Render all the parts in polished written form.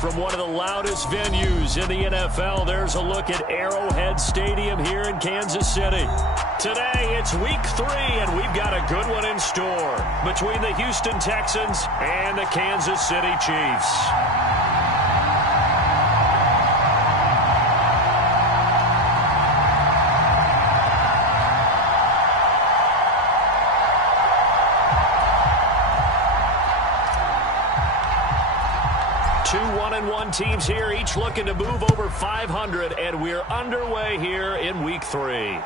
From one of the loudest venues in the NFL, there's a look at Arrowhead Stadium here in Kansas City. Today, it's week 3, and we've got a good one in store between the Houston Texans and the Kansas City Chiefs. Two 1-1 teams here, each looking to move over 500, and we're underway here in week 3.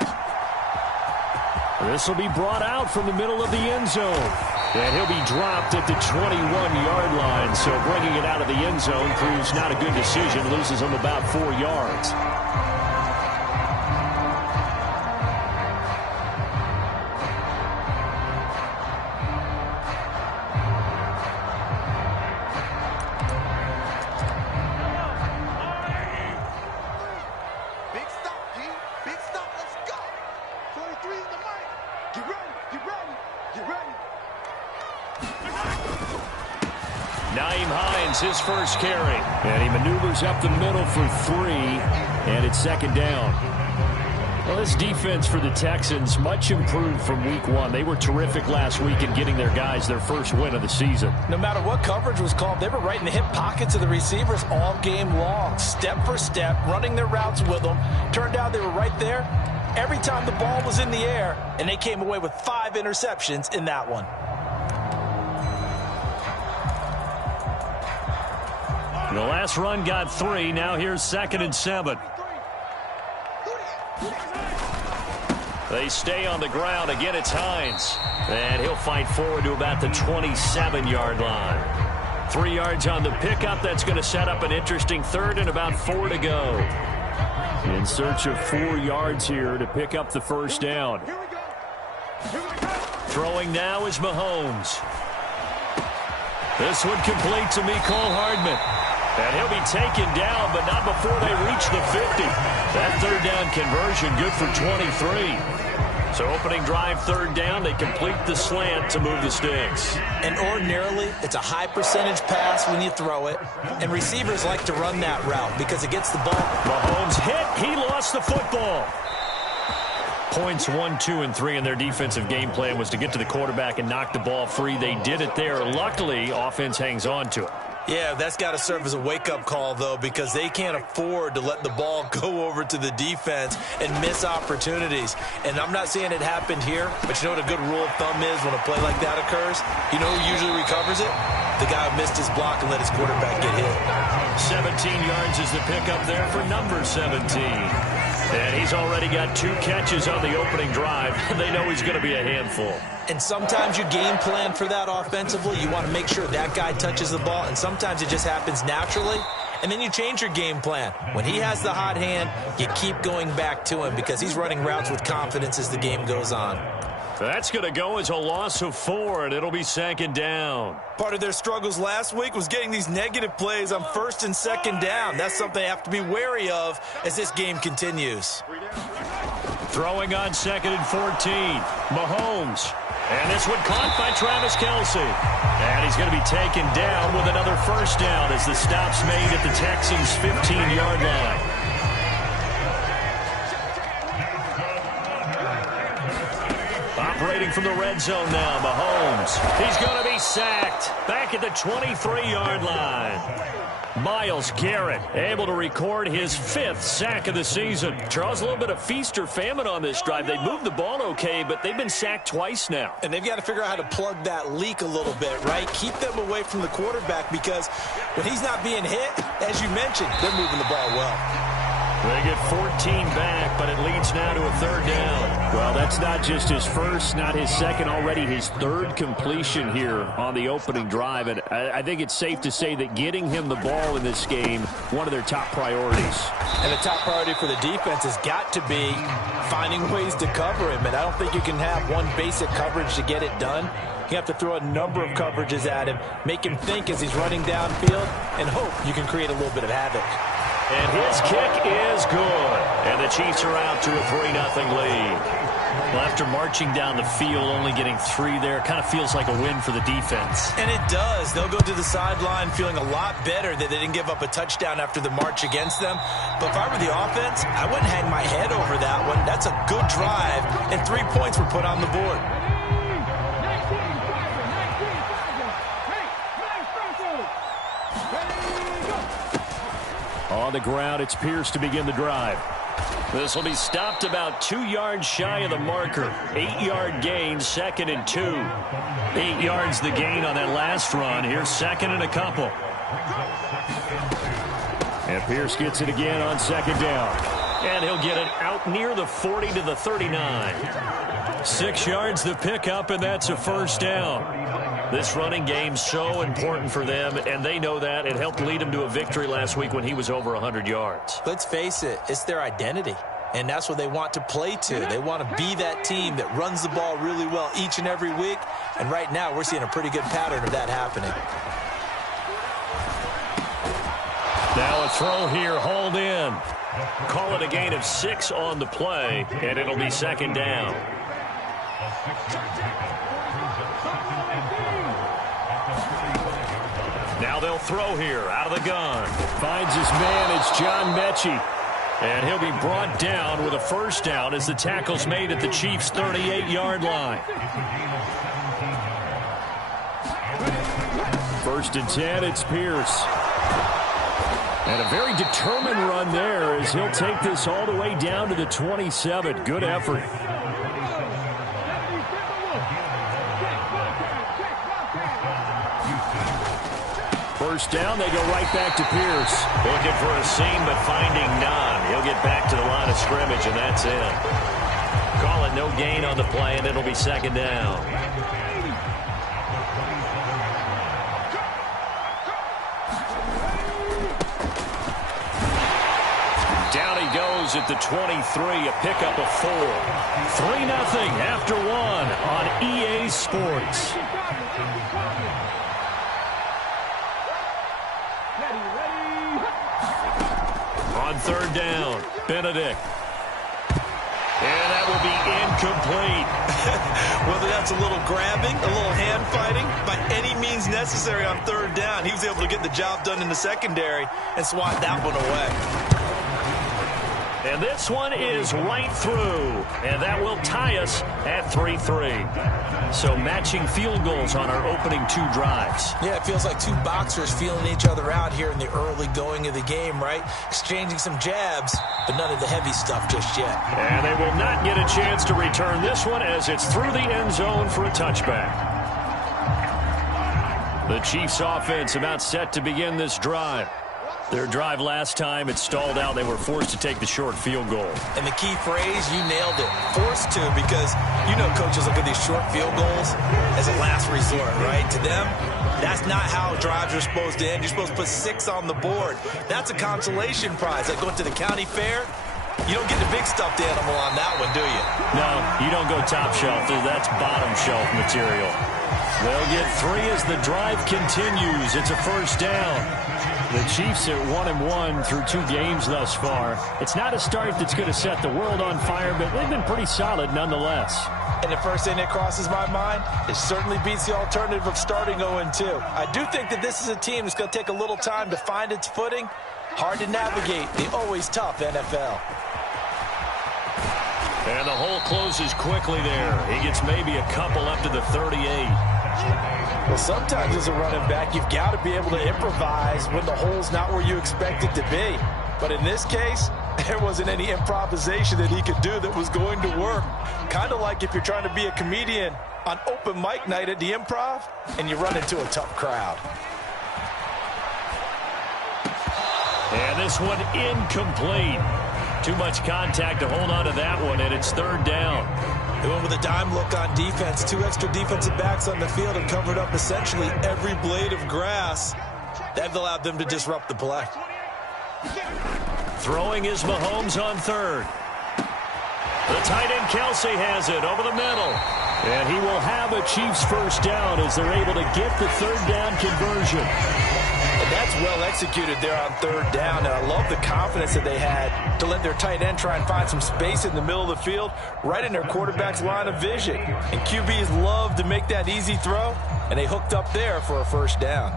This will be brought out from the middle of the end zone, and he'll be dropped at the 21-yard line. So bringing it out of the end zone proves not a good decision, loses him about 4 yards. His first carry, and he maneuvers up the middle for 3, and it's second down. Well, this defense for the Texans, much improved from week 1. They were terrific last week in getting their guys their first win of the season. No matter what coverage was called, they were right in the hip pockets of the receivers all game long, step for step, running their routes with them. Turned out they were right there every time the ball was in the air, and they came away with 5 interceptions in that one. The last run got 3. Now here's 2nd and 7. They stay on the ground. Again, it's Hines. And he'll fight forward to about the 27-yard line. 3 yards on the pickup. That's going to set up an interesting 3rd and about 4 to go. In search of 4 yards here to pick up the first down. Throwing now is Mahomes. This one complete to Mecole Hardman. And he'll be taken down, but not before they reach the 50. That 3rd down conversion good for 23. So opening drive 3rd down, they complete the slant to move the sticks. And ordinarily, it's a high percentage pass when you throw it. And receivers like to run that route because it gets the ball. Mahomes hit. He lost the football. Points 1, 2, and 3 in their defensive game plan was to get to the quarterback and knock the ball free. They did it there. Luckily, offense hangs on to it. Yeah, that's got to serve as a wake-up call, though, because they can't afford to let the ball go over to the defense and miss opportunities. And I'm not saying it happened here, but you know what a good rule of thumb is when a play like that occurs? You know who usually recovers it? The guy who missed his block and let his quarterback get hit. 17 yards is the pickup there for number 17. And he's already got 2 catches on the opening drive. They know he's going to be a handful. And sometimes you game plan for that offensively. You want to make sure that guy touches the ball, and sometimes it just happens naturally, and then you change your game plan. When he has the hot hand, you keep going back to him because he's running routes with confidence as the game goes on. That's going to go as a loss of 4, and it'll be 2nd down. Part of their struggles last week was getting these negative plays on 1st and 2nd down. That's something they have to be wary of as this game continues. Throwing on 2nd and 14. Mahomes. And this one caught by Travis Kelce. And he's going to be taken down with another first down as the stop's made at the Texans' 15-yard line. Operating from the red zone now, Mahomes. He's going to be sacked back at the 23-yard line. Myles Garrett able to record his 5th sack of the season. Charles, a little bit of feast or famine on this drive. They moved the ball okay, but they've been sacked twice now. And they've got to figure out how to plug that leak a little bit, right? Keep them away from the quarterback because when he's not being hit, as you mentioned, they're moving the ball well. They get 14 back, but it leads now to a 3rd down. Well, that's not just his first, not his second, already his 3rd completion here on the opening drive. And I think it's safe to say that getting him the ball in this game, one of their top priorities. And the top priority for the defense has got to be finding ways to cover him. And I don't think you can have one basic coverage to get it done. You have to throw a number of coverages at him, make him think as he's running downfield, and hope you can create a little bit of havoc. And his kick is good. And the Chiefs are out to a 3-0 lead. Well, after marching down the field, only getting 3 there, kind of feels like a win for the defense. And it does. They'll go to the sideline feeling a lot better that they didn't give up a touchdown after the march against them. But if I were the offense, I wouldn't hang my head over that one. That's a good drive, and 3 points were put on the board. On the ground, it's Pierce to begin the drive. This will be stopped about 2 yards shy of the marker. 8-yard gain, 2nd and 2. 8 yards the gain on that last run. Here's 2nd and a couple. And Pierce gets it again on 2nd down. And he'll get it out near the 40 to the 39. 6 yards the pickup, and that's a 1st down. This running game's so important for them, and they know that. It helped lead them to a victory last week when he was over 100 yards. Let's face it, it's their identity, and that's what they want to play to. They want to be that team that runs the ball really well each and every week, and right now we're seeing a pretty good pattern of that happening. Now a throw here, hauled in. Call it a gain of 6 on the play, and it'll be 2nd down. Now they'll throw here out of the gun. Finds his man. It's John Mechie. And he'll be brought down with a 1st down as the tackle's made at the Chiefs' 38-yard line. 1st and 10, it's Pierce. And a very determined run there as he'll take this all the way down to the 27. Good effort. 1st down, they go right back to Pierce. Looking for a seam, but finding none. He'll get back to the line of scrimmage, and that's it. Call it no gain on the play, and it'll be 2nd down. Down he goes at the 23, a pickup of 4. 3-0 after 1 on EA Sports. On 3rd down, Benedict. And that will be incomplete. Whether that's a little grabbing, a little hand fighting, by any means necessary on 3rd down, he was able to get the job done in the secondary and swat that one away. And this one is right through, and that will tie us at 3-3. So matching field goals on our opening 2 drives. Yeah, it feels like 2 boxers feeling each other out here in the early going of the game, right? Exchanging some jabs, but none of the heavy stuff just yet. And they will not get a chance to return this one as it's through the end zone for a touchback. The Chiefs offense about set to begin this drive. Their drive last time, it stalled out. They were forced to take the short field goal. And the key phrase, you nailed it. Forced to, because you know coaches look at these short field goals as a last resort, right? To them, that's not how drives are supposed to end. You're supposed to put 6 on the board. That's a consolation prize. Like going to the county fair, you don't get the big stuffed animal on that one, do you? No, you don't go top shelf. That's bottom shelf material. They'll get 3 as the drive continues. It's a 1st down. The Chiefs are 1-1 through 2 games thus far. It's not a start that's going to set the world on fire, but they've been pretty solid nonetheless. And the first thing that crosses my mind, it certainly beats the alternative of starting 0-2. I do think that this is a team that's going to take a little time to find its footing. Hard to navigate the always tough NFL. And the hole closes quickly there. He gets maybe a couple up to the 38. Well, sometimes as a running back, you've got to be able to improvise when the hole's not where you expect it to be. But in this case, there wasn't any improvisation that he could do that was going to work. Kind of like if you're trying to be a comedian on open mic night at the Improv and you run into a tough crowd. And this one incomplete. Too much contact to hold on to that one, and it's 3rd down. They went with a dime look on defense. 2 extra defensive backs on the field and covered up essentially every blade of grass. That allowed them to disrupt the play. Throwing is Mahomes on 3rd. The tight end Kelsey has it over the middle. And he will have a Chiefs 1st down as they're able to get the 3rd down conversion. And That's well executed there on third down, and I love the confidence that they had to let their tight end try and find some space in the middle of the field, right in their quarterback's line of vision. And QBs love to make that easy throw, and they hooked up there for a first down.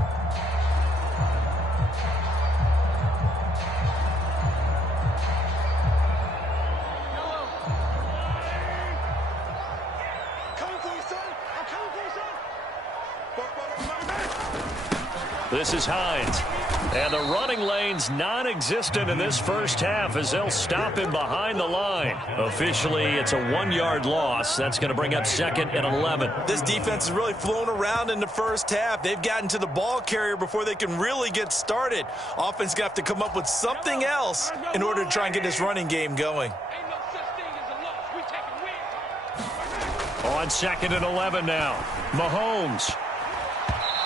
This is Hines. And the running lane's non-existent in this first half as they'll stop him behind the line. Officially, it's a 1-yard loss. That's going to bring up 2nd and 11. This defense is really flown around in the first half. They've gotten to the ball carrier before they can really get started. Offense going to have to come up with something else in order to try and get this running game going. On 2nd and 11 now. Mahomes.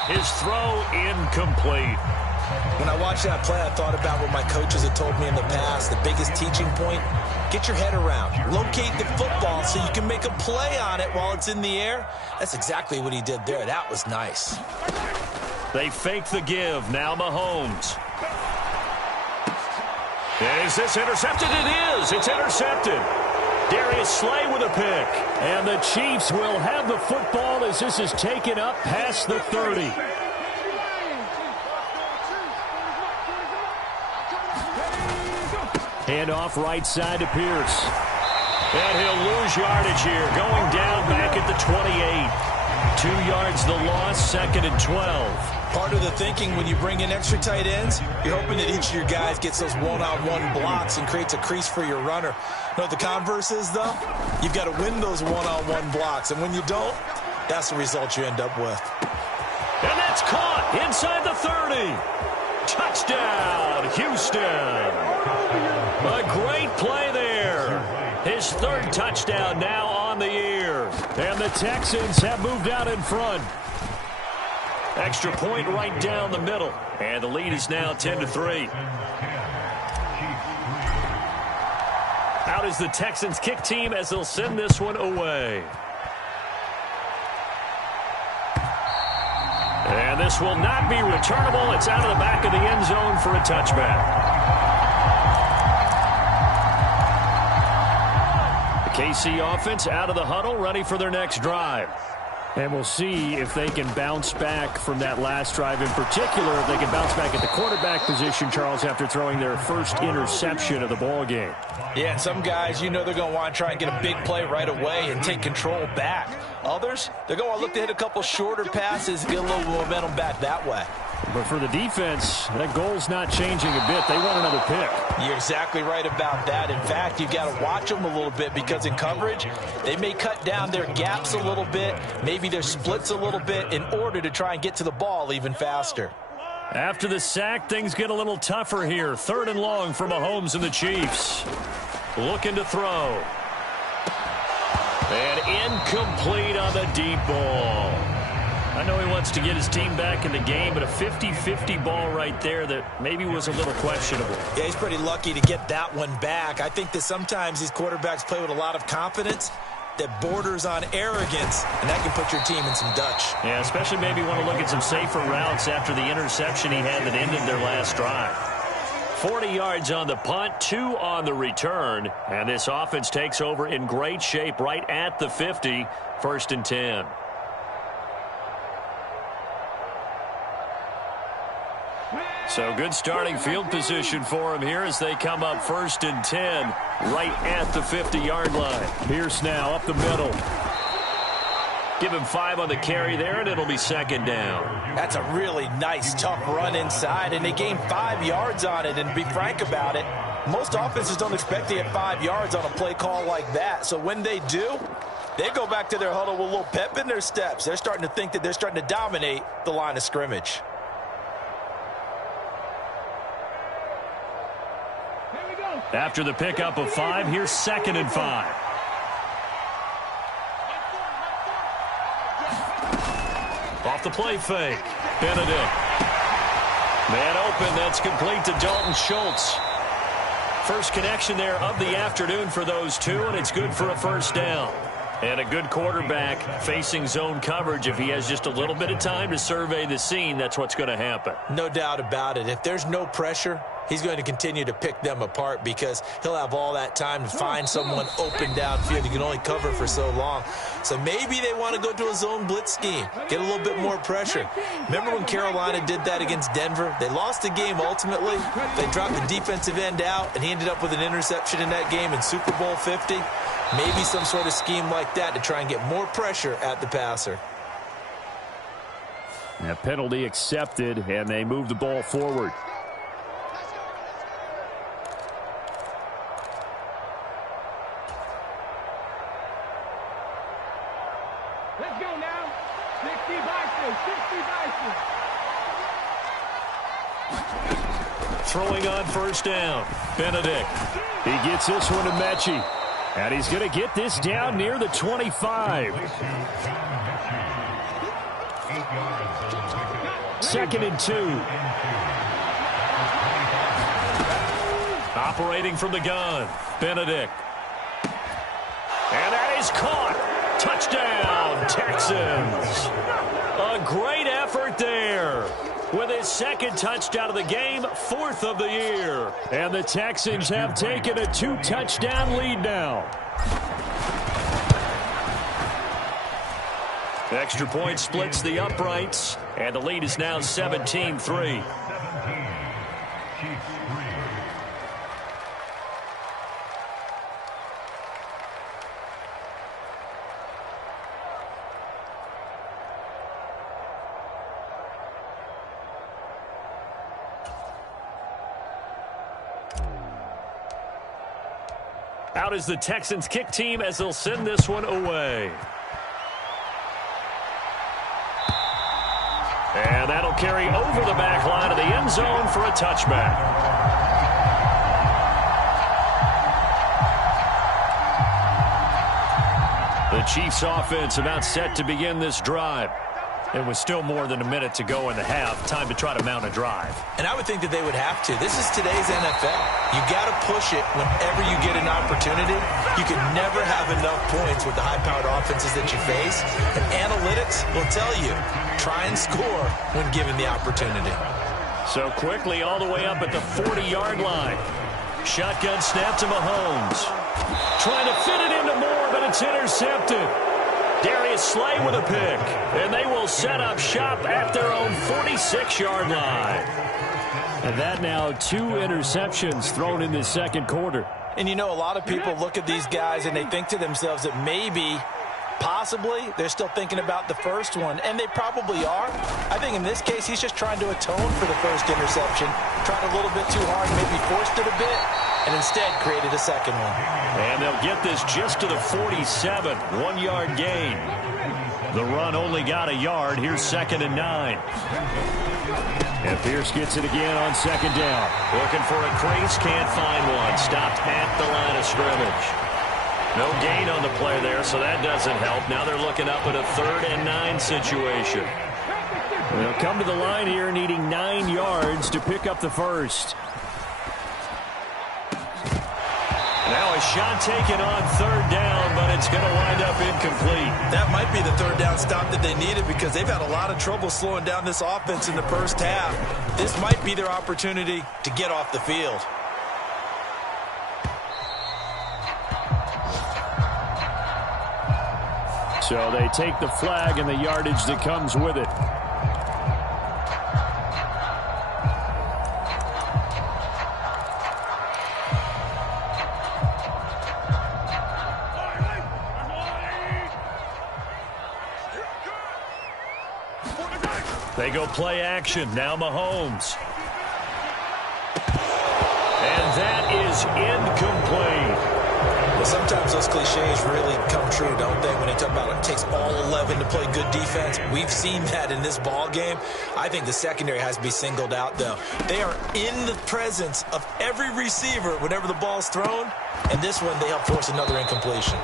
His throw incomplete. When I watched that play, I thought about what my coaches had told me in the past. The biggest teaching point, get your head around. Locate the football so you can make a play on it while it's in the air. That's exactly what he did there. That was nice. They fake the give. Now Mahomes. Is this intercepted? It is. It's intercepted. Darius Slay with a pick. And the Chiefs will have the football as this is taken up past the 30. Handoff right side to Pierce. And he'll lose yardage here. Going down back at the 28. 2 yards the loss, 2nd and 12. Part of the thinking when you bring in extra tight ends, you're hoping that each of your guys gets those one-on-one blocks and creates a crease for your runner. You know what the converse is, though? You've got to win those one-on-one blocks, and when you don't, that's the result you end up with. And that's caught inside the 30. Touchdown, Houston. A great play there. His 3rd touchdown now on the year. And the Texans have moved out in front. Extra point right down the middle. And the lead is now 10-3. Out is the Texans kick team as they'll send this one away. And this will not be returnable. It's out of the back of the end zone for a touchback. The KC offense out of the huddle, ready for their next drive. And we'll see if they can bounce back from that last drive in particular, if they can bounce back at the quarterback position, Charles, after throwing their first interception of the ball game. Yeah, and some guys, you know they're going to want to try and get a big play right away and take control back. Others, they're going to look to hit a couple shorter passes, get a little momentum back that way. But for the defense, that goal's not changing a bit. They want another pick. You're exactly right about that. In fact, you've got to watch them a little bit because in coverage, they may cut down their gaps a little bit, maybe their splits a little bit in order to try and get to the ball even faster. After the sack, things get a little tougher here. 3rd and long for Mahomes and the Chiefs. Looking to throw. And incomplete on the deep ball. I know he wants to get his team back in the game, but a 50-50 ball right there that maybe was a little questionable. Yeah, he's pretty lucky to get that one back. I think that sometimes these quarterbacks play with a lot of confidence that borders on arrogance, and that can put your team in some Dutch. Yeah, especially maybe want to look at some safer routes after the interception he had that ended their last drive. 40 yards on the punt, 2 on the return, and this offense takes over in great shape right at the 50, 1st and 10. So good starting field position for him here as they come up 1st and 10 right at the 50-yard line. Pierce now up the middle. Give him 5 on the carry there, and it'll be 2nd down. That's a really nice, tough run inside, and they gained 5 yards on it. And to be frank about it, most offenses don't expect to get 5 yards on a play call like that. So when they do, they go back to their huddle with a little pep in their steps. They're starting to think that they're starting to dominate the line of scrimmage. After the pickup of 5, here's 2nd and 5. Off the play fake. Benedict. Man open. That's complete to Dalton Schultz. First connection there of the afternoon for those two, and it's good for a 1st down. And a good quarterback facing zone coverage, if he has just a little bit of time to survey the scene, that's what's going to happen. No doubt about it. If there's no pressure, he's going to continue to pick them apart because he'll have all that time to find someone open downfield. You can only cover for so long. So maybe they want to go to a zone blitz scheme, get a little bit more pressure. Remember when Carolina did that against Denver? They lost the game ultimately. They dropped the defensive end out, and he ended up with an interception in that game in Super Bowl 50. Maybe some sort of scheme like that to try and get more pressure at the passer. A penalty accepted, and they move the ball forward. Let's go now. 60 Bison. Throwing on first down. Benedict. He gets this one to Mechie. And he's going to get this down near the 25. 2nd and 2. Operating from the gun. Benedict. And that is caught. Touchdown, Texans. A great effort there. With his second touchdown of the game, 4th of the year. And the Texans have taken a 2-touchdown lead now. Extra point splits the uprights, and the lead is now 17-3. Out is the Texans kick team as they'll send this one away. And that'll carry over the back line of the end zone for a touchback. The Chiefs offense about set to begin this drive. It was still more than a minute to go in the half. Time to try to mount a drive. And I would think that they would have to. This is today's NFL. You got to push it whenever you get an opportunity. You can never have enough points with the high-powered offenses that you face. And analytics will tell you, try and score when given the opportunity. So quickly all the way up at the 40-yard line. Shotgun snap to Mahomes. Trying to fit it into Moore, but it's intercepted. Darius Slay with a pick, and they will set up shop at their own 46-yard line. And that now 2 interceptions thrown in the second quarter. And you know, a lot of people look at these guys and they think to themselves that maybe, possibly, they're still thinking about the first one, and they probably are. I think in this case, he's just trying to atone for the first interception, tried a little bit too hard, maybe forced it a bit, and instead created a second one. And they'll get this just to the 47, 1-yard gain. The run only got a yard. Here's 2nd and 9. And Pierce gets it again on 2nd down. Looking for a crease, can't find one. Stopped at the line of scrimmage. No gain on the play there, so that doesn't help. Now they're looking up at a 3rd and 9 situation. They'll come to the line here needing 9 yards to pick up the first. Now a shot taken on 3rd down, but it's going to wind up incomplete. That might be the 3rd down stop that they needed because they've had a lot of trouble slowing down this offense in the first half. This might be their opportunity to get off the field. So they take the flag and the yardage that comes with it. They go play action. Now Mahomes. And that is incomplete. Well, sometimes those cliches really come true, don't they? When they talk about it takes all 11 to play good defense. We've seen that in this ball game. I think the secondary has to be singled out, though. They are in the presence of every receiver whenever the ball's thrown. And this one, they help force another incompletion.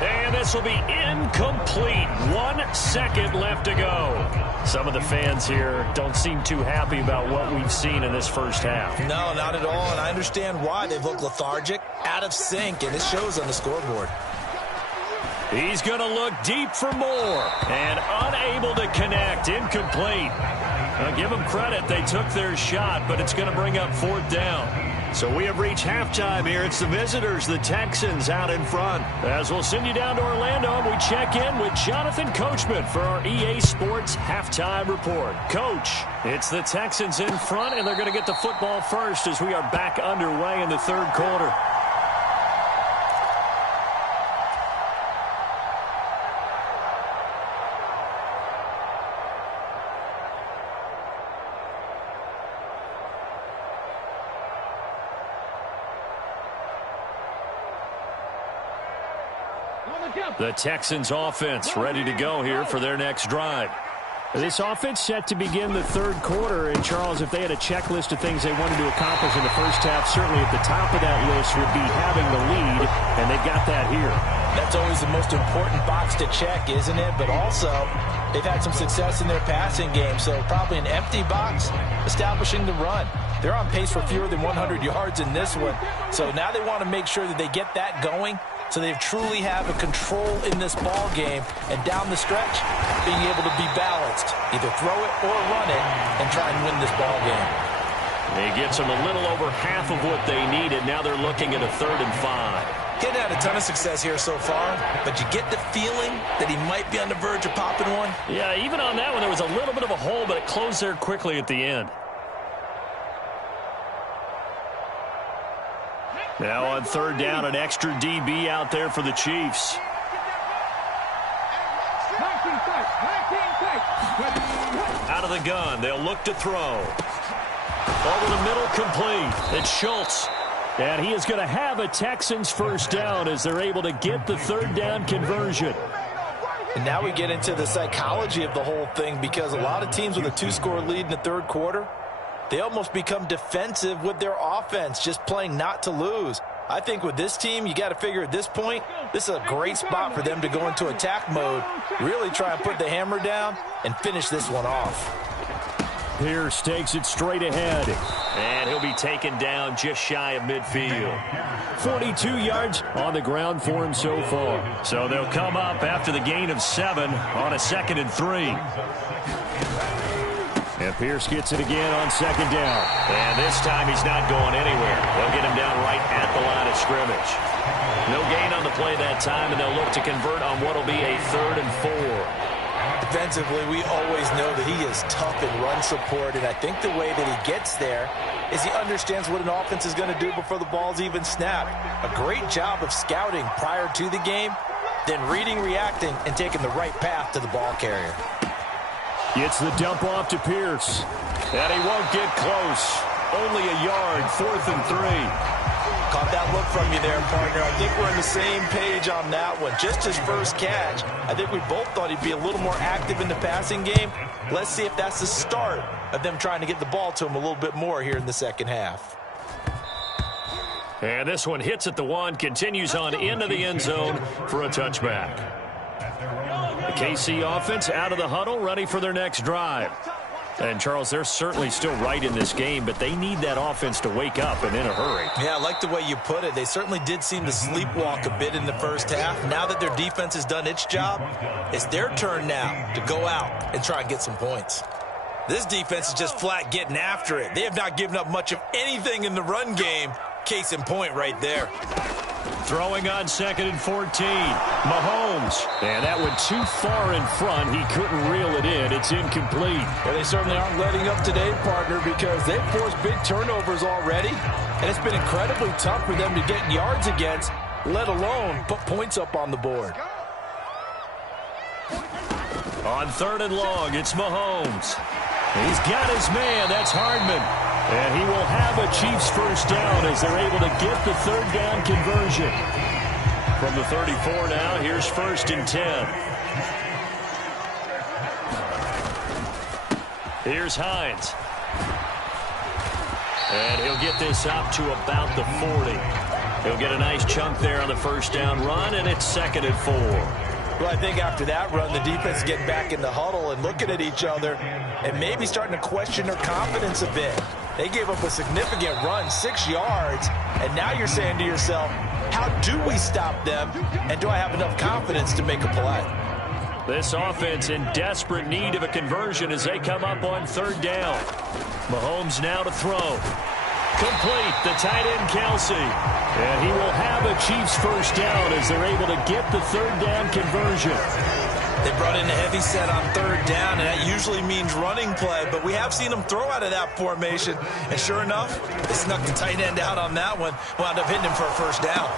And this will be incomplete. 1 second left to go. Some of the fans here don't seem too happy about what we've seen in this first half. No, not at all, and I understand why. They've looked lethargic, out of sync, and it shows on the scoreboard. He's going to look deep for more. And unable to connect. Incomplete. Now, give them credit. They took their shot, but it's going to bring up 4th down. So we have reached halftime here. It's the visitors, the Texans, out in front. As we'll send you down to Orlando, we check in with Jonathan Coachman for our EA Sports Halftime Report. Coach, it's the Texans in front, and they're going to get the football first as we are back underway in the 3rd quarter. The Texans offense ready to go here for their next drive. This offense set to begin the 3rd quarter. And, Charles, if they had a checklist of things they wanted to accomplish in the first half, certainly at the top of that list would be having the lead, and they've got that here. That's always the most important box to check, isn't it? But also, they've had some success in their passing game, so probably an empty box establishing the run. They're on pace for fewer than 100 yards in this one, so now they want to make sure that they get that going, so they truly have a control in this ball game, and down the stretch, being able to be balanced, either throw it or run it, and try and win this ball game. He gets them a little over half of what they needed. Now they're looking at a 3rd and 5. Getting had a ton of success here so far, but you get the feeling that he might be on the verge of popping one. Yeah, even on that one, there was a little bit of a hole, but it closed there quickly at the end. Now on 3rd down, an extra DB out there for the Chiefs. Out of the gun, they'll look to throw. Over the middle, complete. It's Schultz. And he is going to have a Texans 1st down as they're able to get the 3rd down conversion. And now we get into the psychology of the whole thing, because a lot of teams with a 2-score lead in the 3rd quarter, they almost become defensive with their offense, just playing not to lose. I think with this team, you got to figure at this point, this is a great spot for them to go into attack mode, really try and put the hammer down and finish this one off. Pierce takes it straight ahead. And he'll be taken down just shy of midfield. 42 yards on the ground for him so far. So they'll come up after the gain of 7 on a 2nd and 3. And Pierce gets it again on 2nd down. And this time he's not going anywhere. They'll get him down right at the line of scrimmage. No gain on the play that time, and they'll look to convert on what will be a 3rd and 4. Defensively, we always know that he is tough in run support, and I think the way that he gets there is he understands what an offense is going to do before the ball's even snapped. A great job of scouting prior to the game, then reading, reacting, and taking the right path to the ball carrier. Gets the dump off to Pierce. And he won't get close. Only a yard, 4th and 3. Caught that look from you there, partner. I think we're on the same page on that one. Just his first catch. I think we both thought he'd be a little more active in the passing game. Let's see if that's the start of them trying to get the ball to him a little bit more here in the 2nd half. And this one hits at the 1, continues on into the end zone for a touchback. The KC offense out of the huddle, ready for their next drive. And, Charles, they're certainly still right in this game, but they need that offense to wake up and in a hurry. Yeah, I like the way you put it. They certainly did seem to sleepwalk a bit in the first half. Now that their defense has done its job, it's their turn now to go out and try and get some points. This defense is just flat getting after it. They have not given up much of anything in the run game. Case in point right there. Throwing on 2nd and 14. Mahomes. And that went too far in front. He couldn't reel it in. It's incomplete. Well, they certainly aren't letting up today, partner, because they've forced big turnovers already. And it's been incredibly tough for them to get yards against, let alone put points up on the board. On 3rd and long, it's Mahomes. He's got his man. That's Hardman. And he will have a Chiefs 1st down as they're able to get the 3rd down conversion. From the 34 now, here's 1st and 10. Here's Hines. And he'll get this up to about the 40. He'll get a nice chunk there on the 1st down run, and it's 2nd and 4. Well, I think after that run, the defense is getting back in the huddle and looking at each other and maybe starting to question their confidence a bit. They gave up a significant run, 6 yards, and now you're saying to yourself, How do we stop them, and do I have enough confidence to make a play? This offense in desperate need of a conversion as they come up on third down. Mahomes now to throw. Complete, the tight end Kelsey. And he will have a Chiefs first down as they're able to get the third down conversion. They brought in a heavy set on third down, and that usually means running play, but we have seen them throw out of that formation. And sure enough, they snuck the tight end out on that one, wound up hitting him for a first down.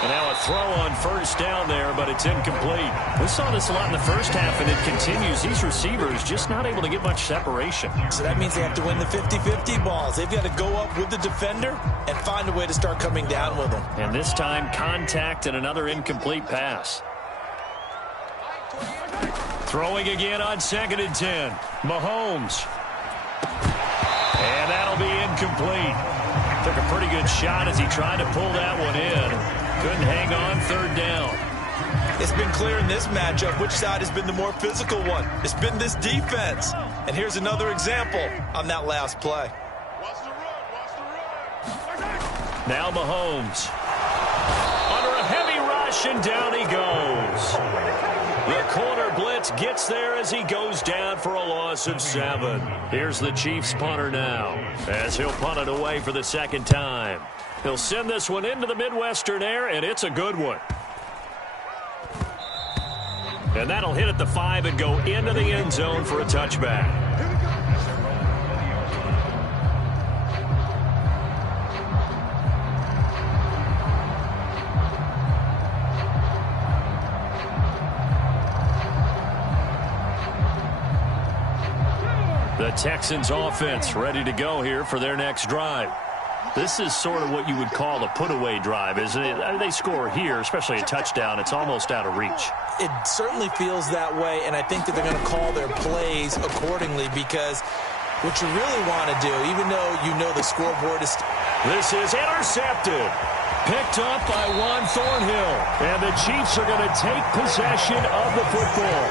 And now a throw on first down there, but it's incomplete. We saw this a lot in the first half, and it continues. These receivers just not able to get much separation. So that means they have to win the 50-50 balls. They've got to go up with the defender and find a way to start coming down with them. And this time, contact and another incomplete pass. Throwing again on 2nd and 10. Mahomes. And that'll be incomplete. Took a pretty good shot as he tried to pull that one in. Couldn't hang on third down. It's been clear in this matchup which side has been the more physical one. It's been this defense. And here's another example on that last play. Now Mahomes. Under a heavy rush, and down he goes. The corner blitz gets there as he goes down for a loss of 7. Here's the Chiefs punter now as he'll punt it away for the second time. He'll send this one into the Midwestern air, and it's a good one. And that'll hit at the 5 and go into the end zone for a touchback. The Texans offense ready to go here for their next drive. This is sort of what you would call a put-away drive, isn't it? I mean, they score here, especially a touchdown. It's almost out of reach. It certainly feels that way, and I think that they're going to call their plays accordingly because what you really want to do, even though you know the scoreboard is... This is intercepted. Picked up by Juan Thornhill. And the Chiefs are going to take possession of the football.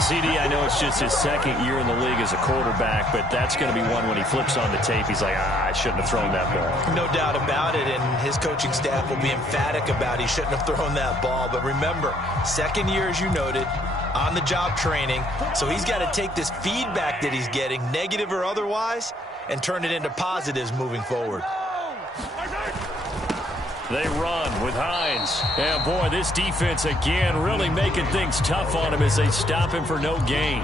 CD, I know it's just his second year in the league as a quarterback, but that's going to be one when he flips on the tape. He's like, I shouldn't have thrown that ball. No doubt about it, and his coaching staff will be emphatic about he shouldn't have thrown that ball. But remember, second year, as you noted, on-the-job training. So he's got to take this feedback that he's getting, negative or otherwise, and turn it into positives moving forward. They run with Hines. And, boy, this defense, again, really making things tough on him as they stop him for no gain.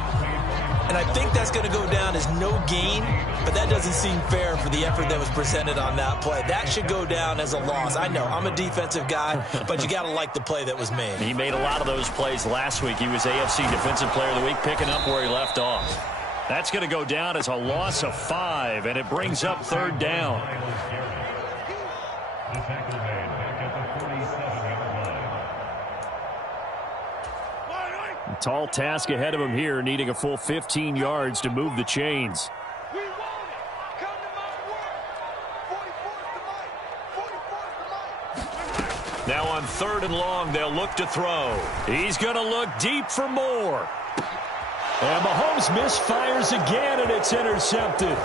And I think that's going to go down as no gain, but that doesn't seem fair for the effort that was presented on that play. That should go down as a loss. I know, I'm a defensive guy, but you got to like the play that was made. He made a lot of those plays last week. He was AFC Defensive Player of the Week, picking up where he left off. That's going to go down as a loss of 5, and it brings up third down. Tall task ahead of him here, needing a full 15 yards to move the chains. Now on 3rd and long, they'll look to throw. He's going to look deep for more. And Mahomes misfires again, and it's intercepted.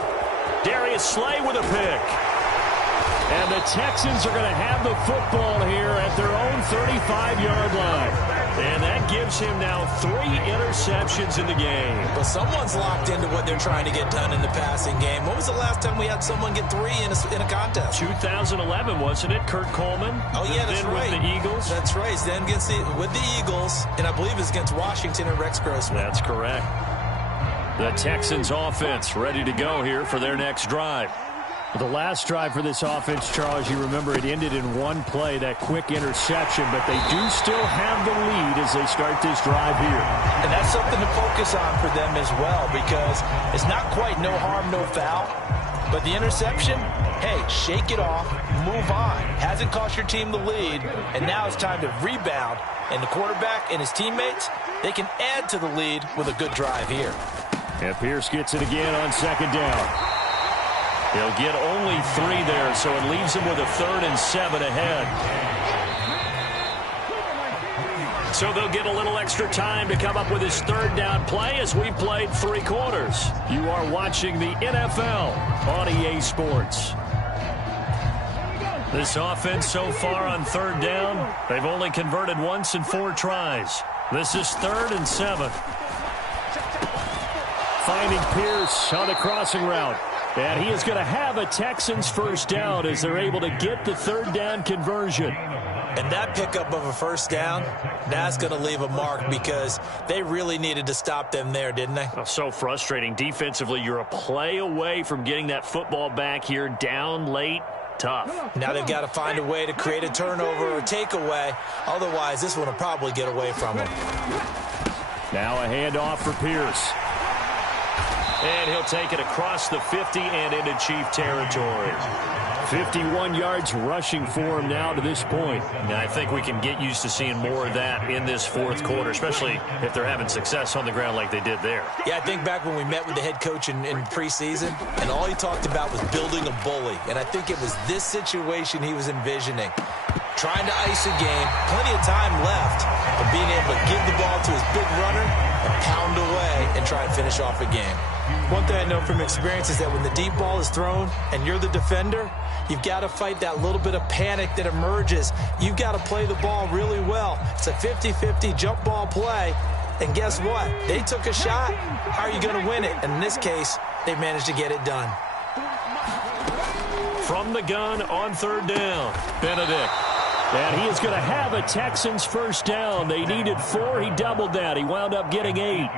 Darius Slay with a pick. And the Texans are going to have the football here at their own 35-yard line. And that gives him now 3 interceptions in the game. But someone's locked into what they're trying to get done in the passing game. When was the last time we had someone get 3 in a contest? 2011, wasn't it? Kurt Coleman? Oh, yeah, that's right. With the Eagles? That's right. Then with the Eagles, and I believe it's against Washington and Rex Grossman. That's correct. The Texans offense ready to go here for their next drive. The last drive for this offense, Charles, you remember it ended in one play, that quick interception, but they do still have the lead as they start this drive here. And that's something to focus on for them as well, because it's not quite no harm, no foul, but the interception, hey, shake it off, move on. Hasn't cost your team the lead, and now it's time to rebound. And the quarterback and his teammates, they can add to the lead with a good drive here. And Pierce gets it again on 2nd down. He'll get only 3 there, so it leaves him with a 3rd and 7 ahead. So they'll get a little extra time to come up with his 3rd down play as we played 3 quarters. You are watching the NFL on EA Sports. This offense so far on third down, they've only converted once in 4 tries. This is 3rd and 7. Finding Pierce on the crossing route. And he is going to have a Texans first down as they're able to get the 3rd down conversion. And that pickup of a first down, that's going to leave a mark because they really needed to stop them there, didn't they? Oh, so frustrating. Defensively, you're a play away from getting that football back here down late. Tough. Now they've got to find a way to create a turnover or takeaway. Otherwise, this one will probably get away from them. Now a handoff for Pierce. And he'll take it across the 50 and into Chief territory. 51 yards rushing for him now to this point. Now, I think we can get used to seeing more of that in this 4th quarter, especially if they're having success on the ground like they did there. Yeah, I think back when we met with the head coach in preseason, and all he talked about was building a bully. And I think it was this situation he was envisioning. Trying to ice a game, plenty of time left, but being able to give the ball to his big runner and pound away and try and finish off a game. One thing I know from experience is that when the deep ball is thrown and you're the defender, you've got to fight that little bit of panic that emerges. You've got to play the ball really well. It's a 50-50 jump ball play. And guess what? They took a shot. How are you going to win it? And in this case, they managed to get it done. From the gun on 3rd down, Benedict. And he is going to have a Texans first down. They needed 4. He doubled that. He wound up getting 8.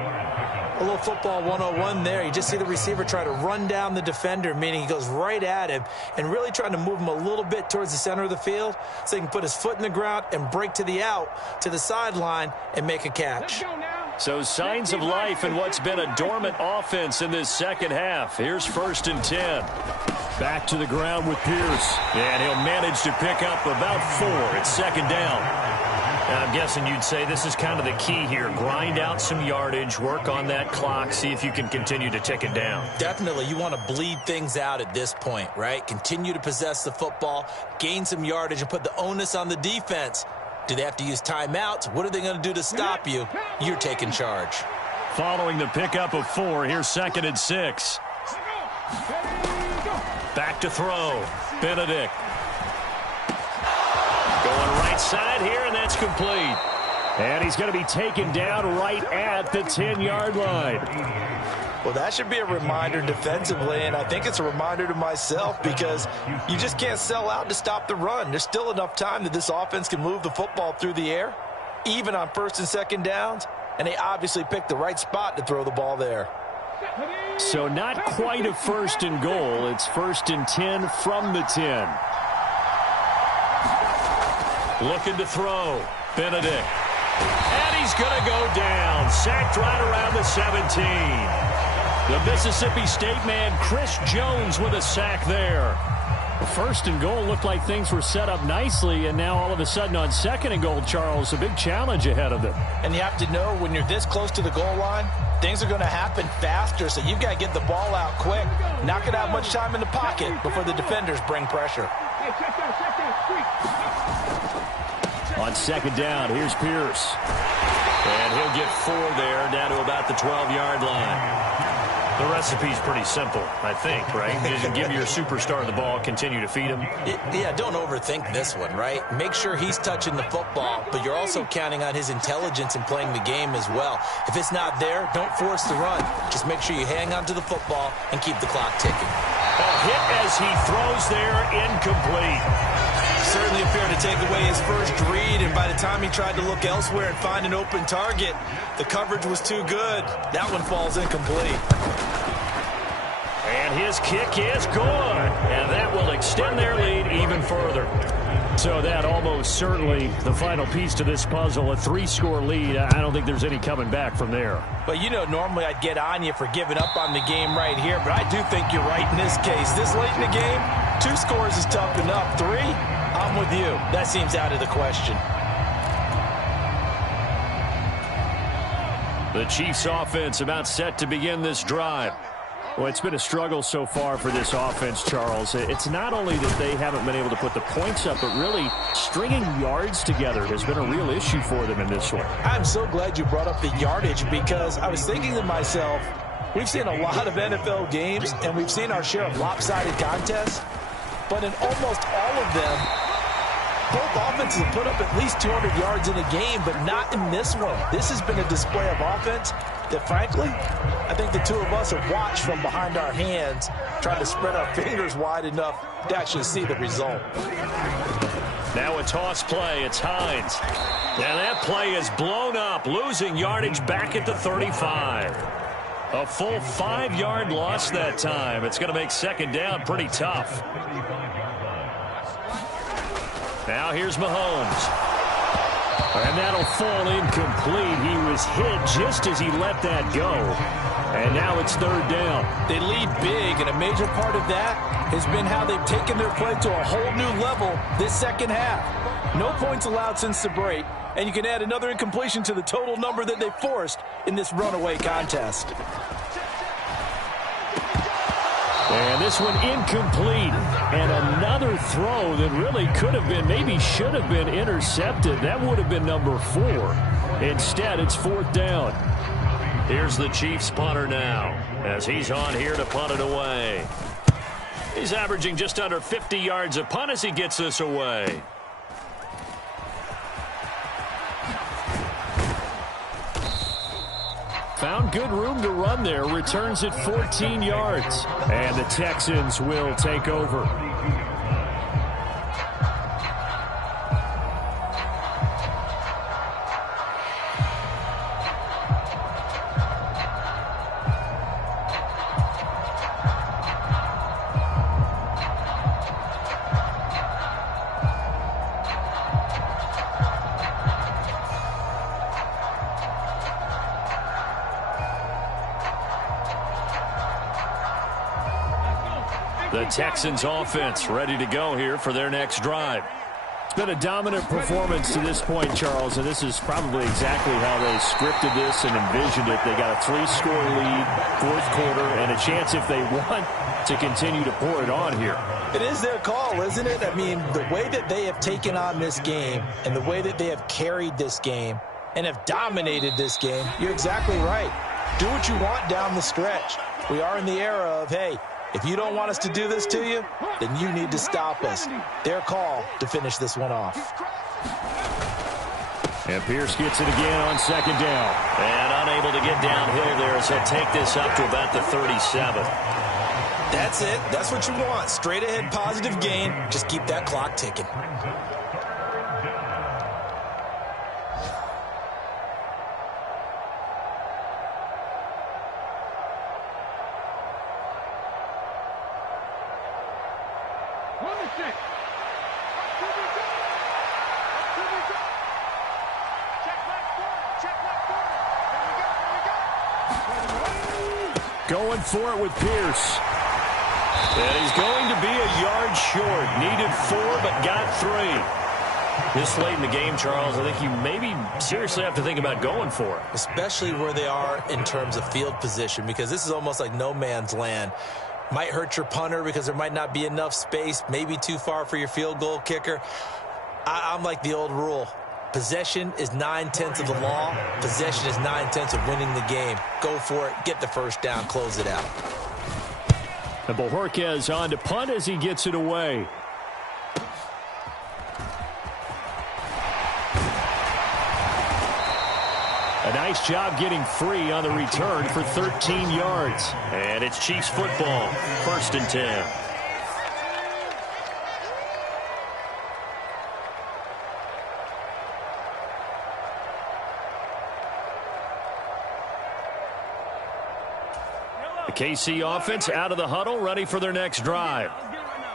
A little football 101 there. You just see the receiver try to run down the defender, meaning he goes right at him and really trying to move him a little bit towards the center of the field so he can put his foot in the ground and break to the out, to the sideline, and make a catch. So signs of life in what's been a dormant offense in this second half. Here's 1st and 10. Back to the ground with Pierce. And he'll manage to pick up about 4. It's 2nd down. And I'm guessing you'd say this is kind of the key here. Grind out some yardage, work on that clock, see if you can continue to tick it down. Definitely. You want to bleed things out at this point, right? Continue to possess the football, gain some yardage, and put the onus on the defense. Do they have to use timeouts? What are they going to do to stop you? You're taking charge. Following the pickup of 4, here's 2nd and 6. Back to throw. Benedict. Going right side here, and that's complete. And he's going to be taken down right at the 10-yard line. Well, that should be a reminder defensively, and I think it's a reminder to myself because you just can't sell out to stop the run. There's still enough time that this offense can move the football through the air, even on 1st and 2nd downs, and they obviously picked the right spot to throw the ball there. So not quite a 1st and goal. It's 1st and 10 from the 10. Looking to throw. Benedict. And he's going to go down. Sacked right around the 17. The Mississippi State man, Chris Jones, with a sack there. 1st and goal looked like things were set up nicely, and now all of a sudden on 2nd and goal, Charles, a big challenge ahead of them. And you have to know when you're this close to the goal line, things are going to happen faster, so you've got to get the ball out quick. Not going to have much time in the pocket before the defenders bring pressure. On 2nd down, here's Pierce. And he'll get 4 there, down to about the 12-yard line. The recipe's pretty simple, I think, right? Just give your superstar the ball, continue to feed him. Yeah, don't overthink this one, right? Make sure he's touching the football, but you're also counting on his intelligence in playing the game as well. If it's not there, don't force the run. Just make sure you hang on to the football and keep the clock ticking. A hit as he throws there, incomplete. Certainly appeared to take away his first read, and by the time he tried to look elsewhere and find an open target, the coverage was too good. That one falls incomplete. And his kick is good, and that will extend their lead even further. So that almost certainly the final piece to this puzzle, a 3-score lead. I don't think there's any coming back from there. But, you know, normally I'd get on you for giving up on the game right here, but I do think you're right in this case. This late in the game, 2 scores is tough enough. 3, I'm with you. That seems out of the question. The Chiefs offense about set to begin this drive. Well, it's been a struggle so far for this offense, Charles. It's not only that they haven't been able to put the points up, but really stringing yards together has been a real issue for them in this one. I'm so glad you brought up the yardage because I was thinking to myself, we've seen a lot of NFL games and we've seen our share of lopsided contests. but in almost all of them, both offenses have put up at least 200 yards in a game, but not in this one. This has been a display of offense that, frankly, I think the two of us have watched from behind our hands, trying to spread our fingers wide enough to actually see the result. Now a toss play. It's Hines. And that play is blown up, losing yardage back at the 35. A full 5-yard loss that time. It's going to make second down pretty tough. Now here's Mahomes. And that'll fall incomplete. He was hit just as he let that go. And now it's third down. They lead big, and a major part of that has been how they've taken their play to a whole new level this second half. No points allowed since the break, and you can add another incompletion to the total number that they forced in this runaway contest. And this one incomplete. And another throw that really could have been, maybe should have been intercepted. That would have been number 4. Instead, it's fourth down. Here's the Chiefs punter now as he's on here to punt it away. He's averaging just under 50 yards a punt as he gets this away. Found good room to run there. Returns at 14 yards. And the Texans will take over. The Texans offense ready to go here for their next drive. It's been a dominant performance to this point, Charles, and this is probably exactly how they scripted this and envisioned it. They got a 3-score lead, fourth quarter, and a chance if they want to continue to pour it on here. It is their call, isn't it? I mean, the way that they have taken on this game and the way that they have carried this game and have dominated this game, you're exactly right. Do what you want down the stretch. We are in the era of, hey, if you don't want us to do this to you, then you need to stop us. Their call to finish this one off. And Pierce gets it again on second down. And unable to get downhill there as they take this up to about the 37. That's it. That's what you want. Straight ahead positive gain. Just keep that clock ticking. Going for it with Pierce. And he's going to be a yard short. Needed 4, but got 3. This late in the game, Charles, I think you maybe seriously have to think about going for it. Especially where they are in terms of field position, because this is almost like no man's land. Might hurt your punter because there might not be enough space, maybe too far for your field goal kicker. I'm like the old rule. Possession is 9/10 of the law. Possession is 9/10 of winning the game. Go for it. Get the first down. Close it out. And Bojorquez on to punt as he gets it away. A nice job getting free on the return for 13 yards. And it's Chiefs football. 1st and 10. The KC offense out of the huddle, ready for their next drive.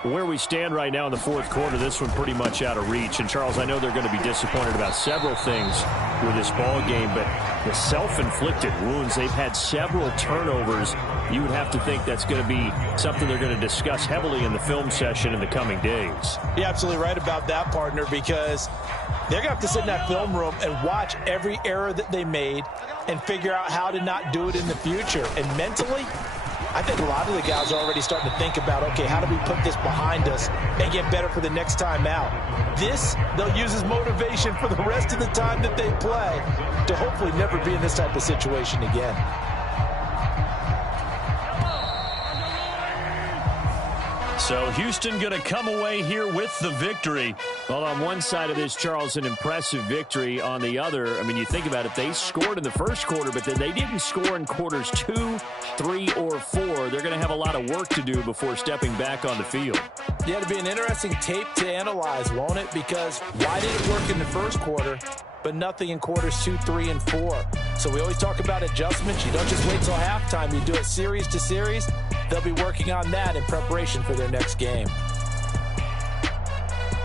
Where we stand right now in the fourth quarter, this one pretty much out of reach. And, Charles, I know they're going to be disappointed about several things with this ball game, but the self-inflicted wounds, they've had several turnovers. You would have to think that's going to be something they're going to discuss heavily in the film session in the coming days. You're absolutely right about that, partner, because they're going to have to sit in that film room and watch every error that they made and figure out how to not do it in the future. And mentally, I think a lot of the guys are already starting to think about, okay, how do we put this behind us and get better for the next time out? This, they'll use as motivation for the rest of the time that they play to hopefully never be in this type of situation again. So Houston going to come away here with the victory. Well, on one side of this, Charles, an impressive victory. On the other, I mean, you think about it, they scored in the first quarter, but then they didn't score in quarters 2, 3, or 4. They're going to have a lot of work to do before stepping back on the field. Yeah, it'll be an interesting tape to analyze, won't it? Because why did it work in the first quarter, but nothing in quarters 2, 3, and 4? So we always talk about adjustments. You don't just wait till halftime. You do it series to series. They'll be working on that in preparation for their next game.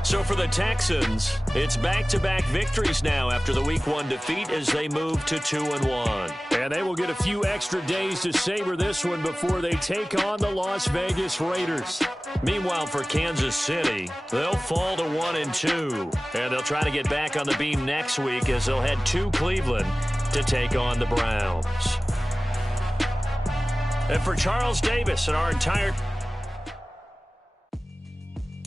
So for the Texans, it's back-to-back victories now after the Week 1 defeat as they move to 2-1. And they will get a few extra days to savor this one before they take on the Las Vegas Raiders. Meanwhile, for Kansas City, they'll fall to 1-2. And they'll try to get back on the beam next week as they'll head to Cleveland to take on the Browns. And for Charles Davis and our entire